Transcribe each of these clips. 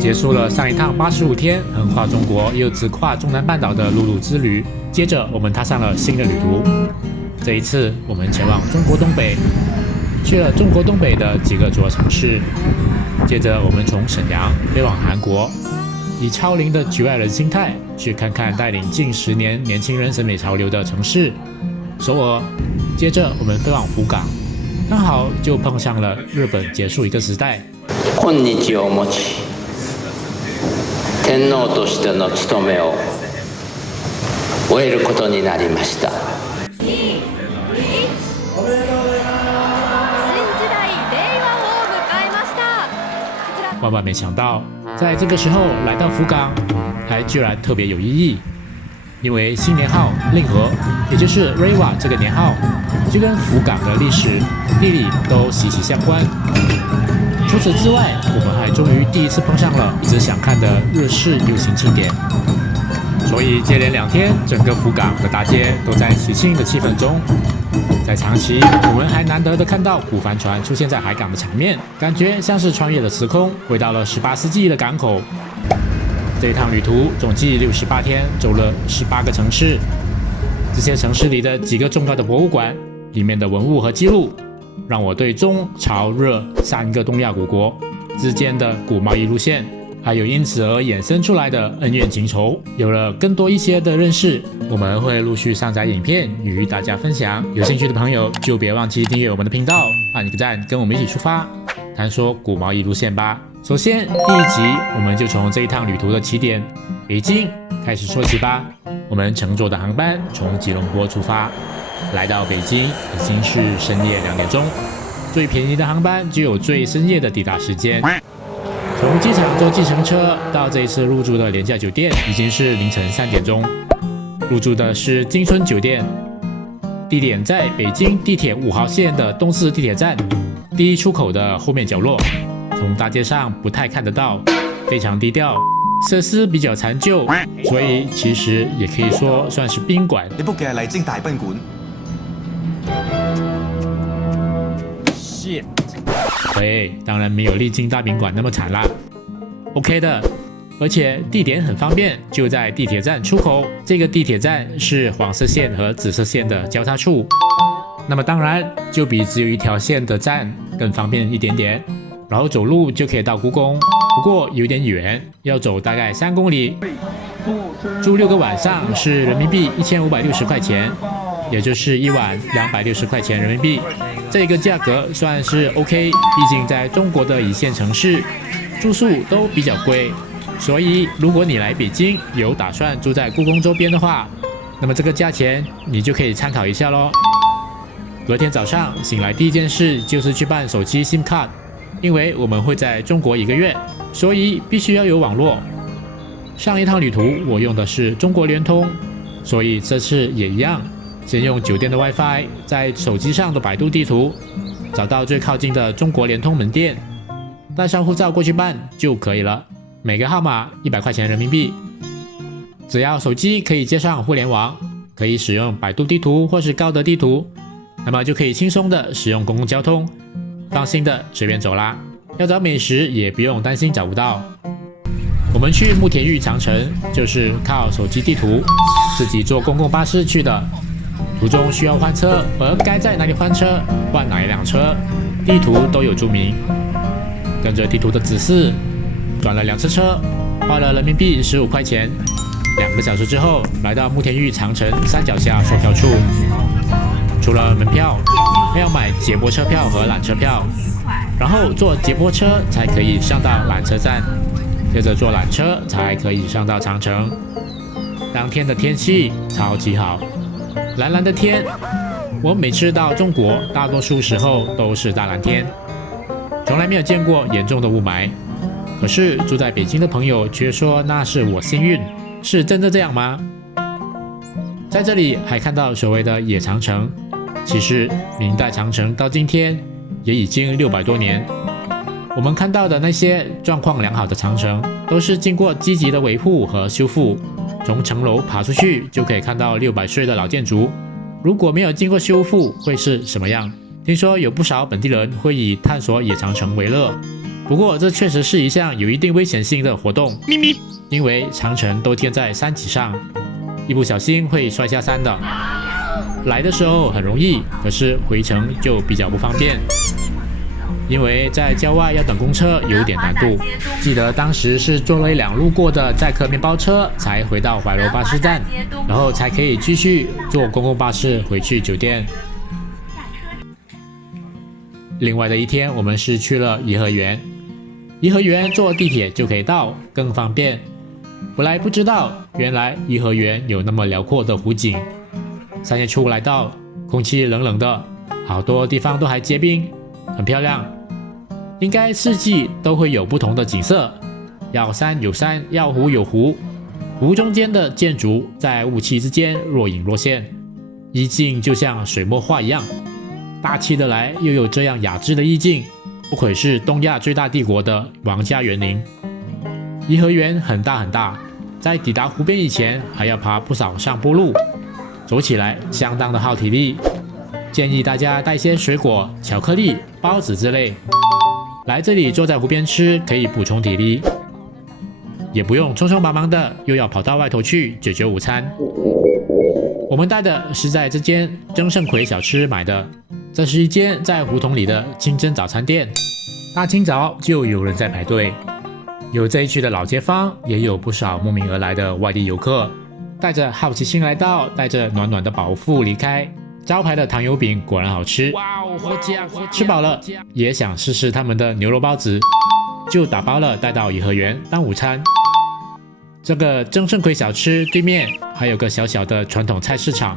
结束了上一趟85天横跨中国又直跨中南半岛的陆路之旅。接着，我们踏上了新的旅途。这一次，我们前往中国东北，去了中国东北的几个主要城市。接着，我们从沈阳飞往韩国，以超龄的局外人心态去看看带领近10年年轻人审美潮流的城市首尔。接着，我们飞往福冈，刚好就碰上了日本结束一个时代。今日をもち、天皇としての務めを終えることになりました。万万没想到，在这个时候来到福冈，还居然特别有意义，因为新年号令和，也就是 Reiwa 这个年号，就跟福冈的历史、地理都息息相关。除此之外，我们还终于第一次碰上了一直想看的日式流行庆典。所以接连2天，整个福冈的大街都在喜庆的气氛中。在长崎，我们还难得的看到古帆船出现在海港的场面，感觉像是穿越了时空，回到了18世纪的港口。这一趟旅途总计68天，走了18个城市。这些城市里的几个重要的博物馆，里面的文物和记录，让我对中、朝、日3个东亚古国之间的古贸易路线，还有因此而衍生出来的恩怨情仇，有了更多一些的认识。我们会陆续上载影片与大家分享，有兴趣的朋友就别忘记订阅我们的频道，按个赞，跟我们一起出发，探索古贸易路线吧。首先，第一集我们就从这一趟旅途的起点北京开始说起吧。我们乘坐的航班从吉隆坡出发，来到北京已经是深夜2点钟，最便宜的航班就有最深夜的抵达时间。从机场坐计程车到这一次入住的廉价酒店，已经是凌晨3点钟。入住的是金春酒店，地点在北京地铁5号线的东四地铁站第一出口的后面角落，从大街上不太看得到，非常低调，设施比较残旧，所以其实也可以说算是宾馆。你 book 嘅係麗晶大賓館。shit。对，当然没有丽晶大宾馆那么惨啦。OK 的，而且地点很方便，就在地铁站出口。这个地铁站是黄色线和紫色线的交叉处，那么当然就比只有一条线的站更方便一点点。然后走路就可以到故宫，不过有点远，要走大概3公里。住6个晚上是人民币1560块钱，也就是1晚260块钱人民币。这个价格算是 OK， 毕竟在中国的1线城市，住宿都比较贵，所以如果你来北京有打算住在故宫周边的话，那么这个价钱你就可以参考一下咯。隔天早上醒来第一件事就是去办手机 SIM 卡，因为我们会在中国1个月，所以必须要有网络。上一趟旅途我用的是中国联通，所以这次也一样。先用酒店的 WiFi， 在手机上的百度地图找到最靠近的中国联通门店，带上护照过去办就可以了。每个号码100块钱人民币，只要手机可以接上互联网，可以使用百度地图或是高德地图，那么就可以轻松的使用公共交通，放心的随便走啦。要找美食也不用担心找不到。我们去慕田峪长城就是靠手机地图自己坐公共巴士去的。途中需要换车，而该在哪里换车、换哪一辆车，地图都有注明。跟着地图的指示，转了2次车，花了人民币15块钱。2个小时之后，来到慕田峪长城山脚下售票处。除了门票，还要买接驳车票和缆车票，然后坐接驳车才可以上到缆车站，接着坐缆车才可以上到长城。当天的天气超级好。蓝蓝的天，我每次到中国，大多数时候都是大蓝天，从来没有见过严重的雾霾。可是住在北京的朋友却说那是我幸运，是真的这样吗？在这里还看到所谓的野长城，其实明代长城到今天也已经600多年。我们看到的那些状况良好的长城，都是经过积极的维护和修复。从城楼爬出去就可以看到600岁的老建筑，如果没有经过修复，会是什么样？听说有不少本地人会以探索野长城为乐，不过这确实是一项有一定危险性的活动，咪咪，因为长城都建在山脊上，一不小心会摔下山的。来的时候很容易，可是回程就比较不方便，因为在郊外要等公车有点难度。记得当时是坐了一辆路过的载客面包车，才回到怀柔巴士站，然后才可以继续坐公共巴士回去酒店。另外的一天，我们是去了颐和园。颐和园坐地铁就可以到，更方便。本来不知道，原来颐和园有那么辽阔的湖景。3月初来到，空气冷冷的，好多地方都还结冰，很漂亮。应该四季都会有不同的景色，要山有山，要湖有湖。湖中间的建筑在雾气之间若隐若现，意境就像水墨画一样，大气的来，又有这样雅致的意境，不愧是东亚最大帝国的王家园林。颐和园很大很大，在抵达湖边以前还要爬不少上坡路，走起来相当的耗体力，建议大家带些水果、巧克力、包子之类，来这里坐在湖边吃，可以补充体力，也不用匆匆忙忙的又要跑到外头去解决午餐。我们带的是在这间曾盛奎小吃买的，这是一间在胡同里的清真早餐店，大清早就有人在排队，有这一区的老街坊，也有不少慕名而来的外地游客，带着好奇心来到，带着暖暖的饱腹离开。招牌的糖油饼果然好吃，吃饱了也想试试他们的牛肉包子，就打包了带到颐和园当午餐。这个曾盛奎小吃对面还有个小小的传统菜市场，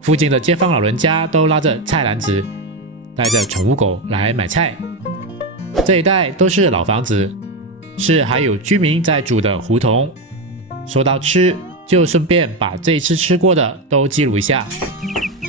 附近的街坊老人家都拉着菜篮子，带着宠物狗来买菜。这一带都是老房子，是还有居民在住的胡同。说到吃，就顺便把这一次吃过的都记录一下。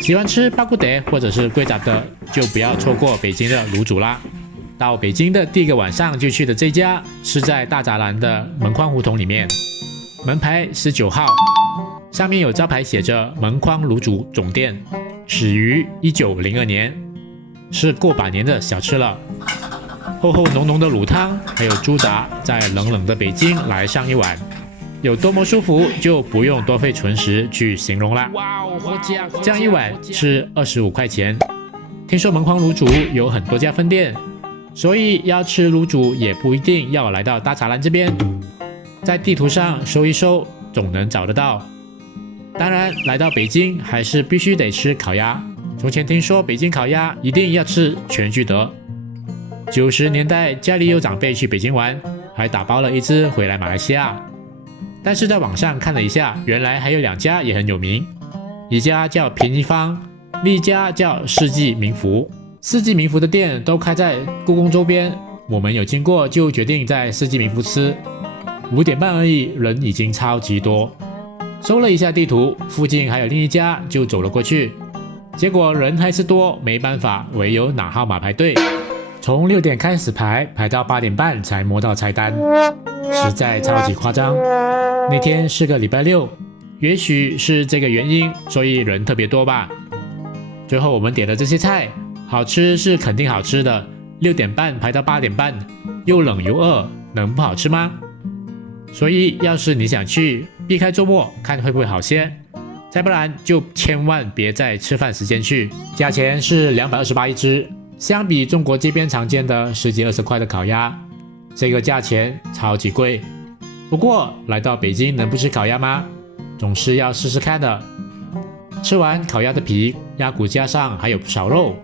喜欢吃巴古德或者是贵杂的，就不要错过北京的卤煮啦。到北京的第一个晚上就去的这家，是在大栅栏的门框胡同里面，门牌19号，上面有招牌写着门框卤煮总店，始于1902年，是过百年的小吃了。厚厚浓浓的卤汤，还有猪杂，在冷冷的北京来上一碗，有多么舒服，就不用多费唇舌去形容啦。这样一碗是25块钱。听说门框卤煮有很多家分店，所以要吃卤煮也不一定要来到大栅栏这边，在地图上搜一搜，总能找得到。当然，来到北京还是必须得吃烤鸭。从前听说北京烤鸭一定要吃全聚德。90年代家里有长辈去北京玩，还打包了一只回来马来西亚。但是在网上看了一下，原来还有2家也很有名，一家叫便宜坊，另一家叫世纪名福。世纪名福的店都开在故宫周边，我们有经过就决定在世纪名福吃。5点半而已，人已经超级多。搜了一下地图，附近还有另一家，就走了过去。结果人还是多，没办法，唯有拿号码排队。从6点开始排到8点半才摸到菜单，实在超级夸张。那天是个礼拜六，也许是这个原因，所以人特别多吧。最后我们点的这些菜，好吃是肯定好吃的，6点半排到8点半，又冷又饿，能不好吃吗？所以要是你想去，避开周末看会不会好些，再不然就千万别在吃饭时间去。价钱是228一只，相比中国街边常见的10几20块的烤鸭，这个价钱超级贵。不过来到北京能不吃烤鸭吗？总是要试试看的。吃完烤鸭的皮，鸭骨架上还有不少肉，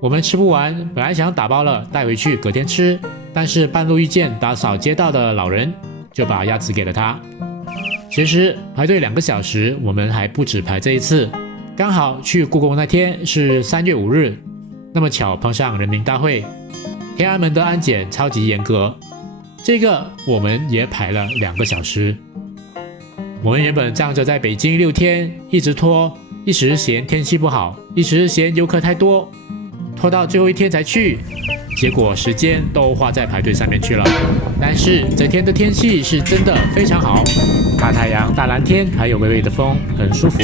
我们吃不完，本来想打包了带回去隔天吃，但是半路遇见打扫街道的老人，就把鸭子给了他。其实排队2个小时，我们还不止排这一次，刚好去故宫那天是3月5日，那么巧碰上人民大会，天安门的安检超级严格，这个我们也排了2个小时。我们原本仗着在北京6天，一直拖，一时嫌天气不好，一时嫌游客太多，拖到最后一天才去，结果时间都花在排队上面去了。但是这天的天气是真的非常好，大太阳、大蓝天，还有微微的风，很舒服。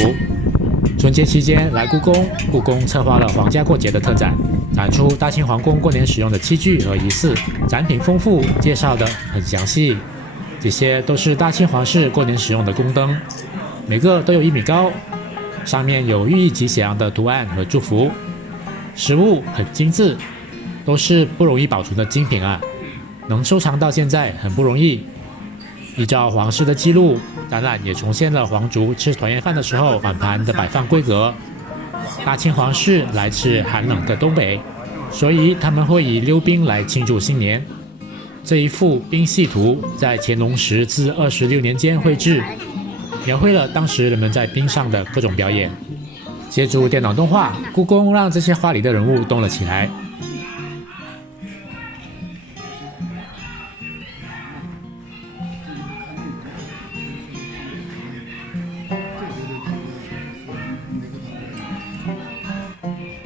春节期间来故宫，故宫策划了皇家过节的特展，展出大清皇宫过年使用的器具和仪式，展品丰富，介绍的很详细。这些都是大清皇室过年使用的宫灯，每个都有1米高，上面有寓意吉祥的图案和祝福。实物很精致，都是不容易保存的精品啊，能收藏到现在很不容易。依照皇室的记录，展览也重现了皇族吃团圆饭的时候碗盘的摆放规格。大清皇室来自寒冷的东北，所以他们会以溜冰来庆祝新年。这一幅冰戏图在乾隆10至26年间绘制，描绘了当时人们在冰上的各种表演。借助电脑动画，故宫让这些画里的人物动了起来。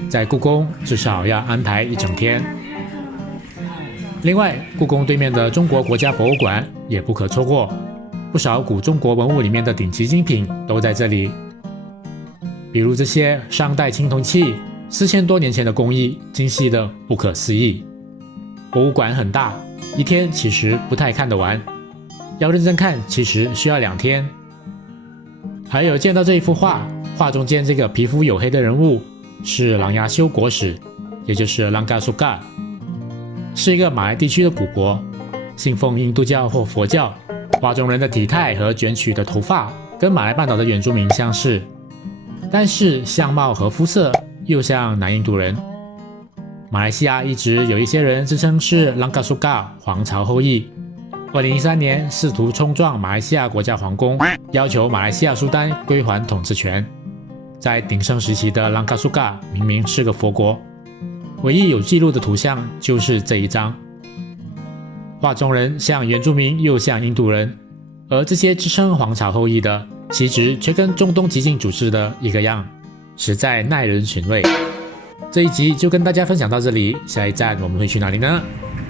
在故宫至少要安排1整天。另外，故宫对面的中国国家博物馆也不可错过，不少古中国文物里面的顶级精品都在这里。比如这些商代青铜器，4000多年前的工艺，精细的不可思议。博物馆很大，1天其实不太看得完，要认真看其实需要2天。还有见到这一幅画，画中间这个皮肤黝黑的人物是琅琊修国使，也就是朗嘎苏嘎，是一个马来地区的古国，信奉印度教或佛教。画中人的体态和卷曲的头发跟马来半岛的原住民相似，但是相貌和肤色又像南印度人。马来西亚一直有一些人自称是朗嘎苏嘎皇朝后裔。2013年试图冲撞马来西亚国家皇宫，要求马来西亚苏丹归还统治权。在鼎盛时期的朗嘎苏嘎明明是个佛国，唯一有记录的图像就是这一张。画中人像原住民又像印度人，而这些自称皇朝后裔的气质却跟中东激进组织的一个样，实在耐人寻味。这一集就跟大家分享到这里，下一站我们会去哪里呢？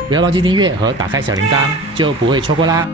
不要忘记订阅和打开小铃铛，就不会错过啦。